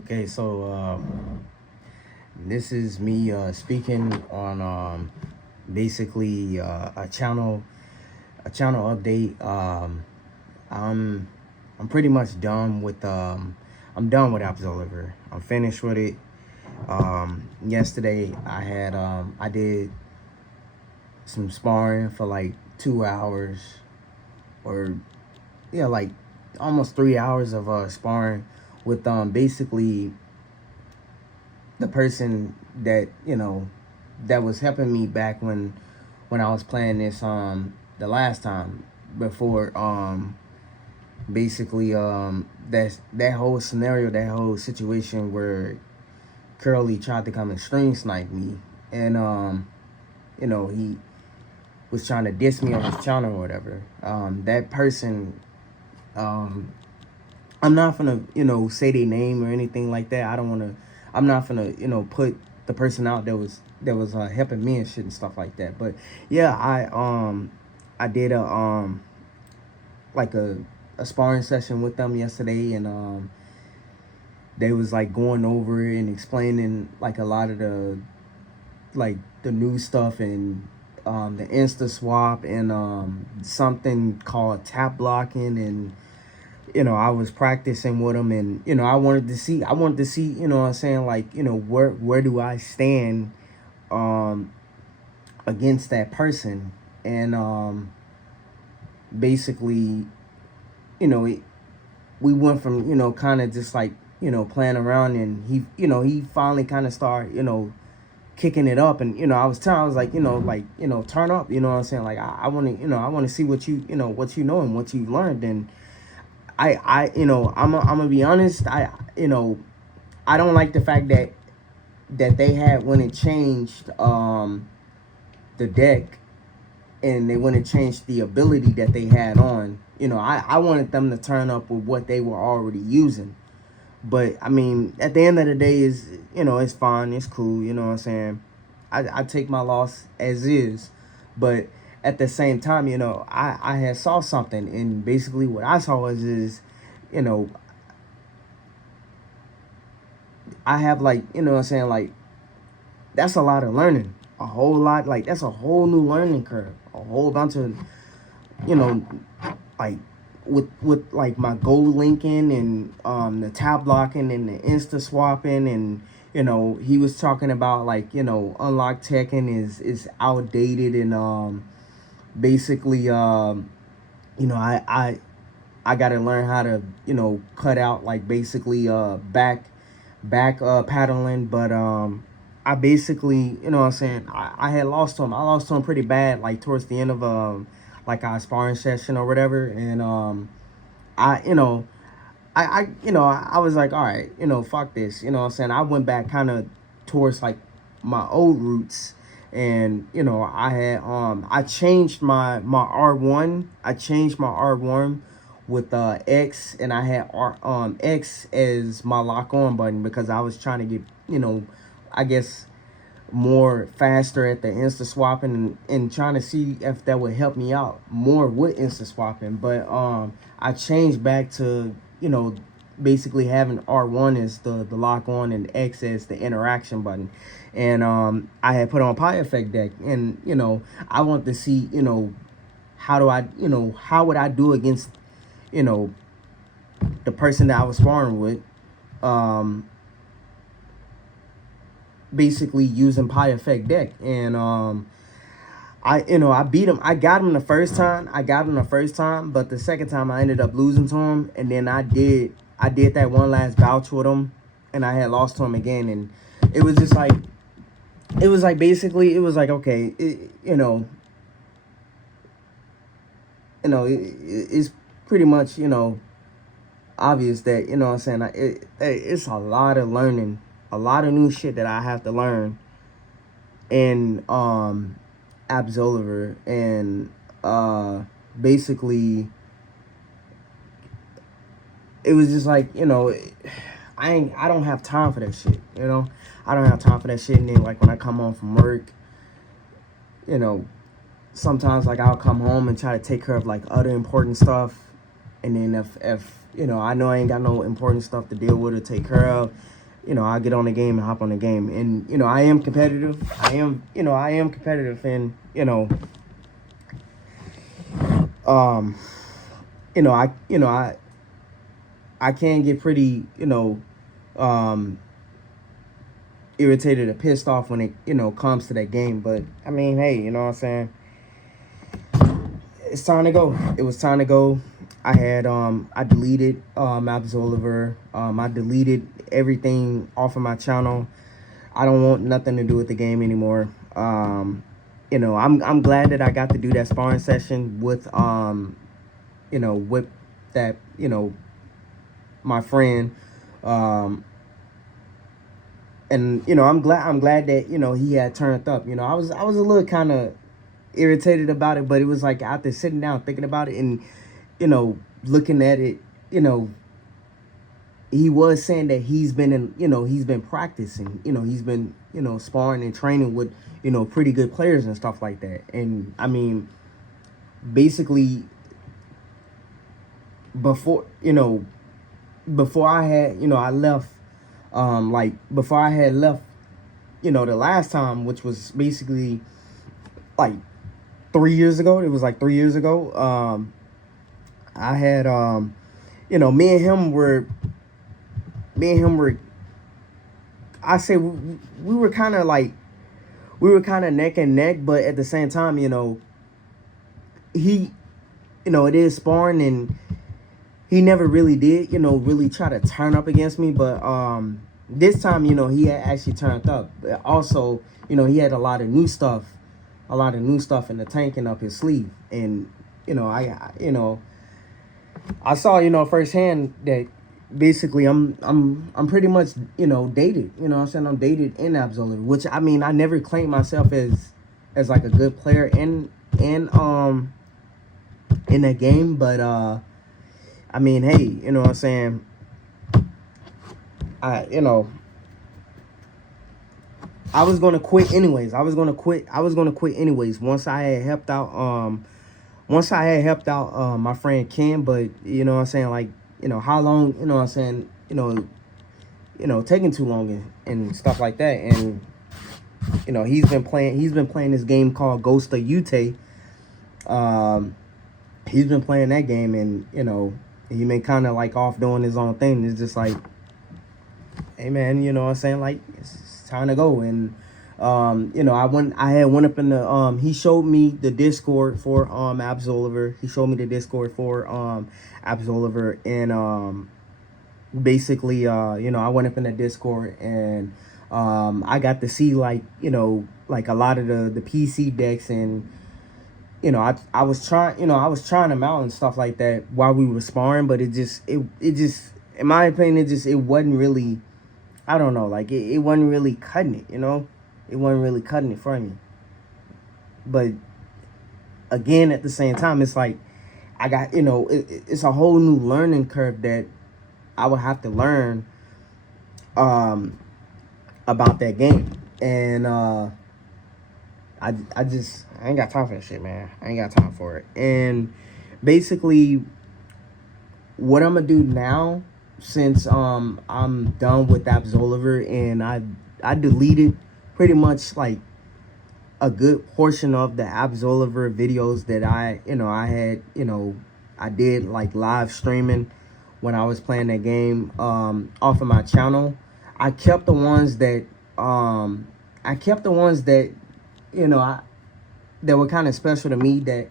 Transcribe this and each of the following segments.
Okay, so this is me speaking on basically a channel update. I'm I'm pretty much done with I'm done with Absolver. I'm finished with it. Yesterday I did some sparring for like 2 hours, or yeah, like almost 3 hours of sparring with basically the person that that was helping me back when I was playing this the last time before basically that whole scenario, that whole situation where Curly tried to come and string snipe me, and he was trying to diss me on his channel or whatever. That person, um I'm not gonna, say their name or anything like that. I don't wanna. I'm not gonna, put the person out that was helping me and shit and stuff like that. But yeah, I did like a sparring session with them yesterday, and they was like going over and explaining like a lot of the new stuff, and the Insta swap, and something called tap blocking, and I was practicing with them, and I wanted to see, what I'm saying, like, where do I stand um against that person. And basically, it, we went from, kind of just like, playing around, and he finally kind of started, kicking it up. And I was like, turn up, what I'm saying, like, I want to, I want to see what you know and what you learned. And I'm gonna be honest. I don't like the fact that they had, when it changed the deck, and they went and changed the ability that they had on. I wanted them to turn up with what they were already using. But I mean, at the end of the day, is it's fine, it's cool. You know what I'm saying? I take my loss as is, but at the same time, I had saw something, and basically what I saw is you know I have, like, what I'm saying, like, that's a lot of learning, a whole lot, like, that's a whole new learning curve, a whole bunch of, you know like, with like my gold linking, and the tab blocking, and the insta swapping. And he was talking about, like, unlock teching is outdated, and basically, I gotta learn how to, cut out, like, basically back paddling. But I basically, what I'm saying, I had lost to him. I lost to him pretty bad, like, towards the end of like our sparring session or whatever. And I you know I was like, all right, fuck this. What I'm saying, I went back kind of towards, like, my old roots. And I changed my R1. I changed my R1 with X, and I had X as my lock on button, because I was trying to get, I guess, more faster at the insta swapping, and trying to see if that would help me out more with insta swapping. But I changed back to, basically having R1 as the lock on, and X as the interaction button. And I had put on Pi Effect deck, and I want to see, how would I do against, you know the person that I was sparring with, um basically using Pi Effect deck. And I beat him. I got him the first time, but the second time I ended up losing to him. And then I did that one last bout with him, and I had lost to him again. And it was just like, basically, it was like, okay, it's pretty much, obvious that, what I'm saying, it's a lot of learning, a lot of new shit that I have to learn in Absolver. And basically, it was just like, I don't have time for that shit. I don't have time for that shit. And then, like, when I come home from work, you know sometimes, like, I'll come home and try to take care of, like, other important stuff. And then if I know I ain't got no important stuff to deal with or take care of, I get on the game and hop on the game. And, I am competitive. I am competitive. And, um, I can get pretty, um, irritated or pissed off when it, comes to that game. But, I mean, hey, you know what I'm saying? It's time to go. It was time to go. I deleted Absolver. I deleted everything off of my channel. I don't want nothing to do with the game anymore. I'm glad that I got to do that sparring session with with that, my friend. And I'm glad that, he had turned up. I was a little kind of irritated about it, but it was like after sitting down thinking about it and, looking at it, he was saying that he's been practicing, he's been, sparring and training with, pretty good players and stuff like that. And I mean, basically before, before I had, I left, before I had left, the last time, which was basically like 3 years ago. It was like 3 years ago. I had, me and him were, I say we were kind of like, we were kind of neck and neck, but at the same time, he, it is sparring, and he never really did, really try to turn up against me. But this time, he had actually turned up. But also, he had a lot of new stuff in the tank and up his sleeve. And, I saw, firsthand that basically I'm pretty much, dated. I'm saying I'm dated in Absolver, which I mean I never claimed myself as like a good player in that game, but I mean, hey, what I'm saying? I was gonna quit anyways. I was gonna quit anyways once I had helped out my friend Ken. But what I'm saying, like, how long, what I'm saying, taking too long and stuff like that. And he's been playing this game called Ghost of Ute. He's been playing that game, and he been kind of like off doing his own thing. It's just like, hey man, what I'm saying, like, it's time to go. And I had went up in the he showed me the Discord for Absolver. He showed me the Discord for Absolver. And basically I went up in the Discord, and I got to see, like, like a lot of the PC decks. And I was trying them out and stuff like that while we were sparring. But it just in my opinion, it wasn't really, I don't know, like, it wasn't really cutting it. It wasn't really cutting it for me. But again, at the same time, it's like I got, it's a whole new learning curve that I would have to learn about that game. And I ain't got time for that shit, man. I ain't got time for it. And basically, what I'm gonna do now, since I'm done with Absolver, and I deleted pretty much like a good portion of the Absolver videos that I had, I did like live streaming when I was playing that game off of my channel. I kept the ones that that were kind of special to me, that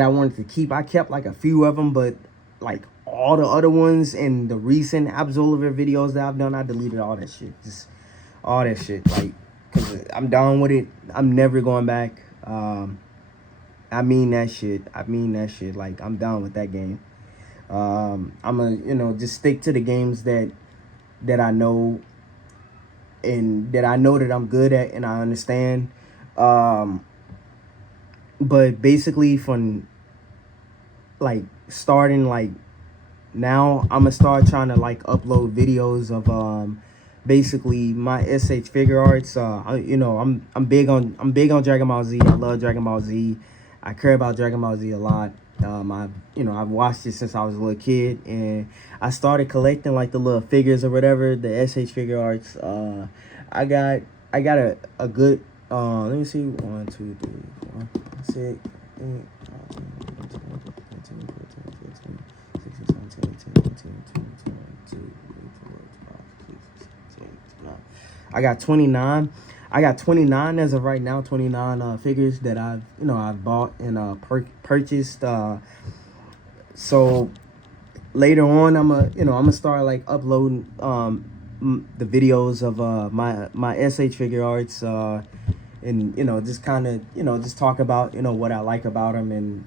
I wanted to keep. I kept like a few of them, but like all the other ones and the recent Absolver videos that I've done, I deleted all that shit. Just all that shit, like, because I'm done with it. I'm never going back. I mean that shit. Like, I'm done with that game. I'm gonna, just stick to the games that I know, and that I know that I'm good at and I understand. But basically, from like starting like now, I'm gonna start trying to like upload videos of basically my SH figure arts. I'm big on Dragon Ball Z. I love Dragon Ball Z. I care about Dragon Ball Z a lot. I've watched it since I was a little kid, and I started collecting like the little figures or whatever, the SH figure arts. I got I got a good. Let me see. 1, 2, 3, 4, 6, 8, 9, 10, 11, 12, 13, 14, 15, 16, 17, 18, 19, 20, 21, 22, 23, 24, 25, 26, 27, 28, 29. I got 29. I got 29 as of right now. 29 figures that I've bought and purchased. So later on, I'm gonna start like uploading the videos of my SH figure arts, and just kind of just talk about what I like about them, and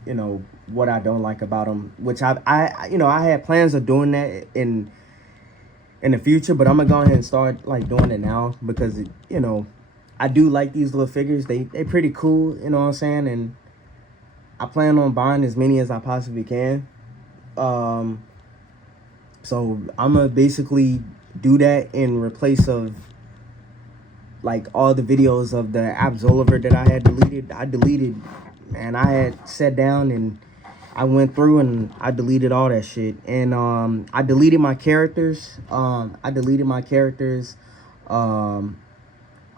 what I don't like about them, which I had plans of doing that in the future, but I'm gonna go ahead and start like doing it now, because I do like these little figures. They pretty cool, you know what I'm saying? And I plan on buying as many as I possibly can. So I'm gonna basically do that in replace of like all the videos of the Absolver that I had deleted. Man, I had sat down and I went through and I deleted all that shit. And I deleted my characters.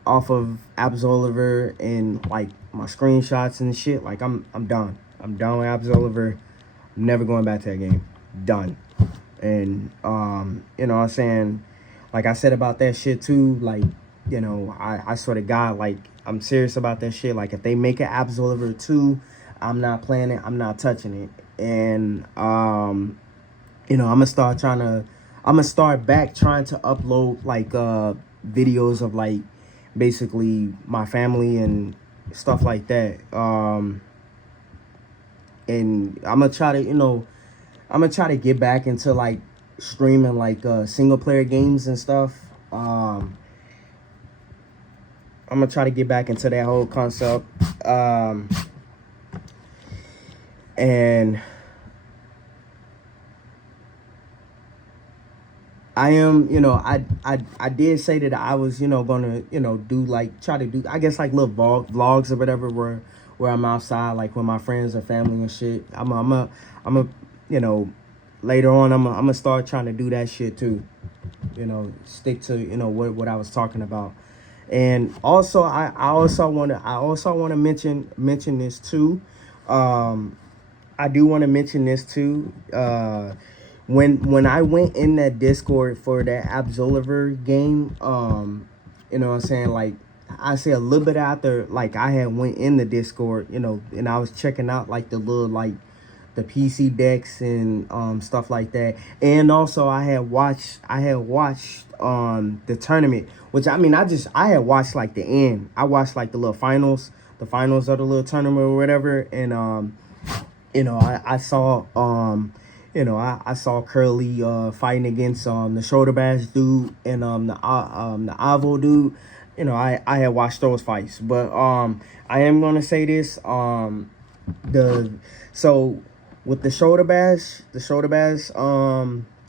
Off of Absolver, and like my screenshots and shit. Like I'm done. I'm done with Absolver. I'm never going back to that game. Done. And you know what I'm saying, like I said about that shit too, like I swear to God, like I'm serious about that shit. Like if they make an Absolver 2, I'm not playing it. I'm not touching it. And I'm gonna start back trying to upload like videos of like basically my family and stuff like that. And I'm gonna try to get back into like streaming like single player games and stuff. I'm gonna try to get back into that whole concept. And I am, I did say that I was, gonna, do like try to do, I guess like little vlogs or whatever, where I'm outside like with my friends or family and shit. I'm a, later on I'm gonna start trying to do that shit too. Stick to what I was talking about. And also I also want to mention this too. I do want to mention this too. When I went in that Discord for that Absolver game, you know what I'm saying, like I say a little bit after, like I had went in the Discord, and I was checking out like the little like the PC decks and stuff like that. And also I had watched the tournament, which I mean I had watched like the end. I watched like the little finals of the little tournament or whatever. And I saw I saw Curly fighting against the shoulder bash dude and the Avo dude. I had watched those fights. But I am gonna say this, so with the shoulder bash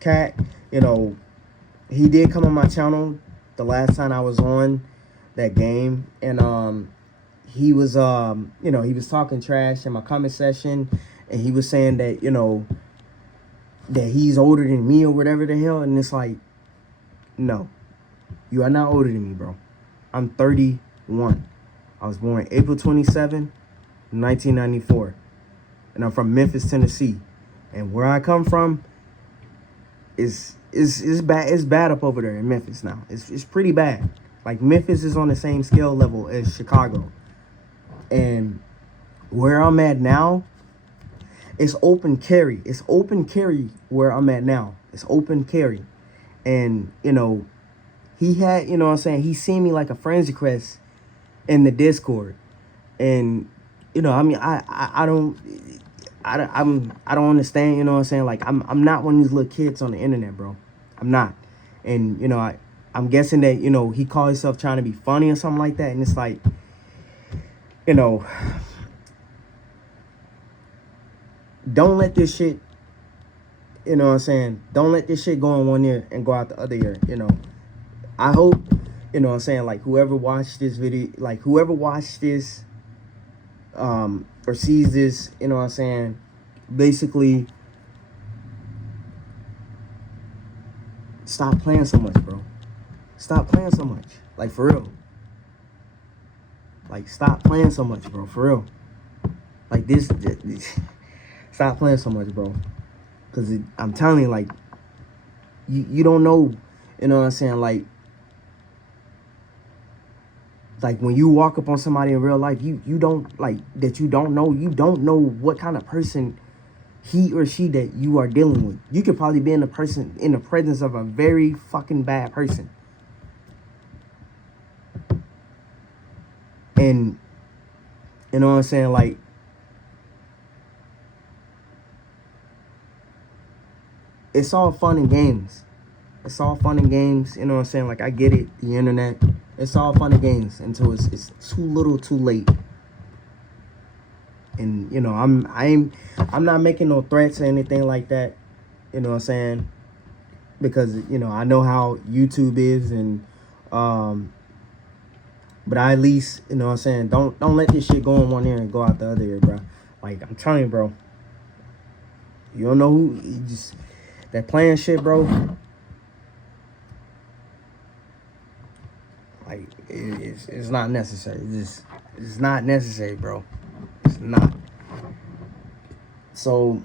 cat, he did come on my channel the last time I was on that game, and he was he was talking trash in my comment section, and he was saying that that he's older than me or whatever the hell. And it's like, no, you are not older than me, bro. I'm 31. I was born April 27, 1994, and I'm from Memphis, Tennessee. And where I come from is bad. It's bad up over there in Memphis now. It's pretty bad. Like Memphis is on the same scale level as Chicago. And where I'm at now, it's open carry. It's open carry where I'm at now. It's open carry. And, he had, what I'm saying, he seen me like a friend's request in the Discord. And, I mean, I don't understand, what I'm saying? Like, I'm not one of these little kids on the internet, bro. I'm not. And, I'm guessing that, he called himself trying to be funny or something like that. And it's like, don't let this shit, what I'm saying, don't let this shit go in one ear and go out the other ear. I hope, what I'm saying, like whoever watched this video, like whoever watched this or sees this, what I'm saying, basically stop playing so much, bro. Stop playing so much. Like, for real. Like, stop playing so much, bro. For real. Like, this stop playing so much, bro. Because I'm telling you, like, you don't know, you know what I'm saying? Like when you walk up on somebody in real life, you don't, like, that you don't know what kind of person he or she that you are dealing with. You could probably be in the presence of a very fucking bad person. And you know what I'm saying? Like, it's all fun and games. It's all fun and games. You know what I'm saying? Like, I get it. The internet. It's all fun and games until it's too little, too late. And you know, I'm not making no threats or anything like that. You know what I'm saying? Because you know, I know how YouTube is, and but I at least, you know what I'm saying, don't let this shit go in one ear and go out the other ear, bro. Like, I'm telling you, bro. You don't know who, you just that playing shit, bro. Like, it's not necessary. It's not necessary, bro. It's not. So,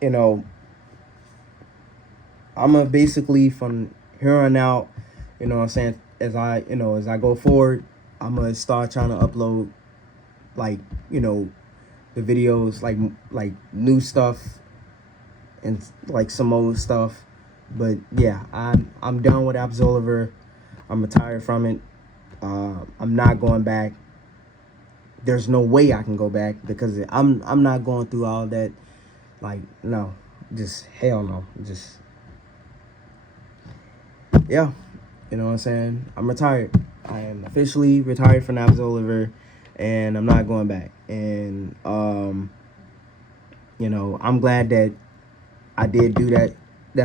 you know, I'm gonna basically from here on out, you know what I'm saying, as I go forward, I'm gonna start trying to upload, like, you know, the videos, like new stuff and like some old stuff. But yeah, I'm done with Absolver. I'm retired from it. I'm not going back. There's no way I can go back because I'm not going through all that. Like, no, just hell no. Just, yeah, you know what I'm saying? I'm retired. I am officially retired from Absolver, and I'm not going back. And you know, I'm glad that I did do that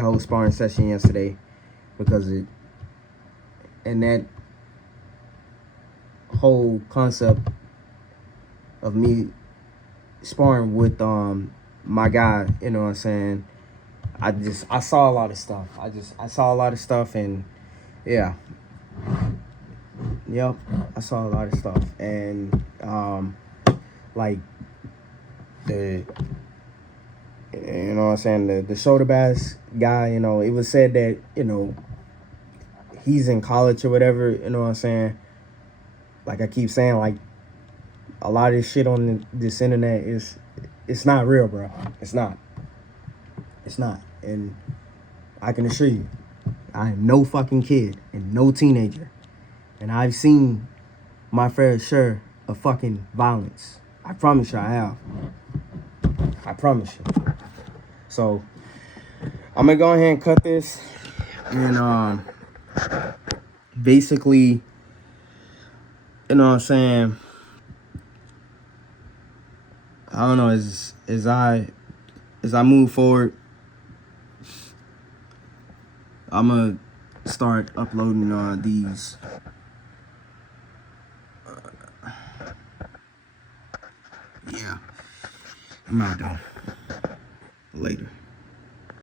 whole sparring session yesterday, because and that whole concept of me sparring with my guy, you know what I'm saying, I saw a lot of stuff. I saw a lot of stuff, and yeah. Yep, I saw a lot of stuff. And like the, you know what I'm saying, the shoulder bass guy, you know, it was said that, you know, he's in college or whatever, you know what I'm saying? Like I keep saying, like, a lot of this shit on this internet it's not real, bro. It's not. It's not. And I can assure you, I am no fucking kid and no teenager. And I've seen my fair share of fucking violence. I promise you I have. I promise you. So I'm gonna go ahead and cut this, and basically, you know what I'm saying, I don't know, as I move forward, I'm gonna start uploading these. Yeah, I'm out though. Later.